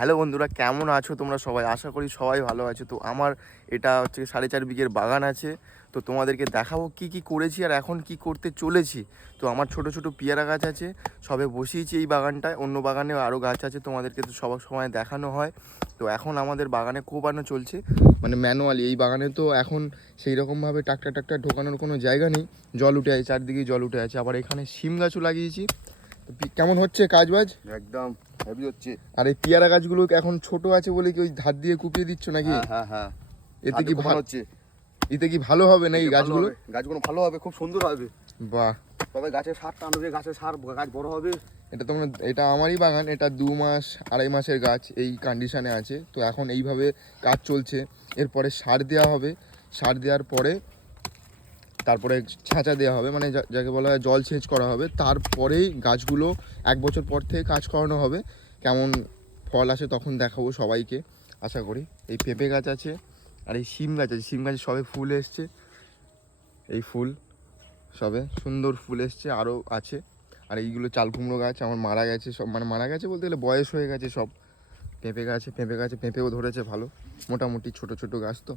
Hello বন্ধুরা, কেমন আছো তোমরা সবাই? আশা করি সবাই ভালো আছো। তো আমার এটা হচ্ছে 4.5 বিঘের বাগান আছে। তো তোমাদেরকে দেখাবো কি কি করেছি আর এখন কি করতে চলেছি। তো আমার ছোট ছোট পেয়ারা গাছ আছে, সবে বসিয়েছি এই বাগানটায়। অন্য বাগানে আরও গাছ আছে, তোমাদেরকে তো সব সময় দেখানো হয়। তো এখন আমাদের বাগানে কোপানো চলছে, মানে ম্যানুয়ালি। এই বাগানে তো এখন সেই রকমভাবে ট্রাক্টর ঢোকানোর কোনো জায়গা নেই, জল উঠে আছে, চারদিকেই জল উঠে আছে। আবার এখানে শিম গাছও লাগিয়েছি। তো কেমন হচ্ছে কাজবাজ? একদম হেভি হচ্ছে। আর এই পেয়ারা গাছগুলো এখন ছোট আছে বলে কি ওই ধার দিয়ে কুপিয়ে দিচ্ছ নাকি? হ্যাঁ হ্যাঁ, এতে কি ভালো হচ্ছে? এতে কি ভালো হবে নাকি গাছগুলো? গাছগুলো ভালো হবে, খুব সুন্দর হবে। বাহ, তবে গাছের সার টানবে, গাছের সার গাছ বড় হবে। এটা আমারই বাগান, এটা 2 মাস 2.5 মাসের গাছ এই কন্ডিশনে আছে। তো এখন এইভাবে কাজ চলছে। এরপরে সার দেওয়া হবে, সার দেওয়ার পরে তারপরে ছাঁচা দেওয়া হবে, মানে যাকে বলা হয় জল সেচ করা হবে। তারপরেই গাছগুলো 1 বছর পর থেকে কাজ করানো হবে। কেমন ফল আসে তখন দেখাবো সবাইকে, আশা করি। এই পেঁপে গাছ আছে আর এই শিম গাছ আছে। শিম গাছে সবে ফুল এসছে, এই ফুল সবে সুন্দর ফুল এসছে, আরও আছে। আর এইগুলো চাল কুমড়ো গাছ আমার মারা গেছে সব, মানে মারা গেছে বলতে গেলে বয়স হয়ে গেছে সব। পেঁপে গাছে পেঁপেও ধরেছে ভালো, মোটামুটি ছোট ছোট গাছ তো।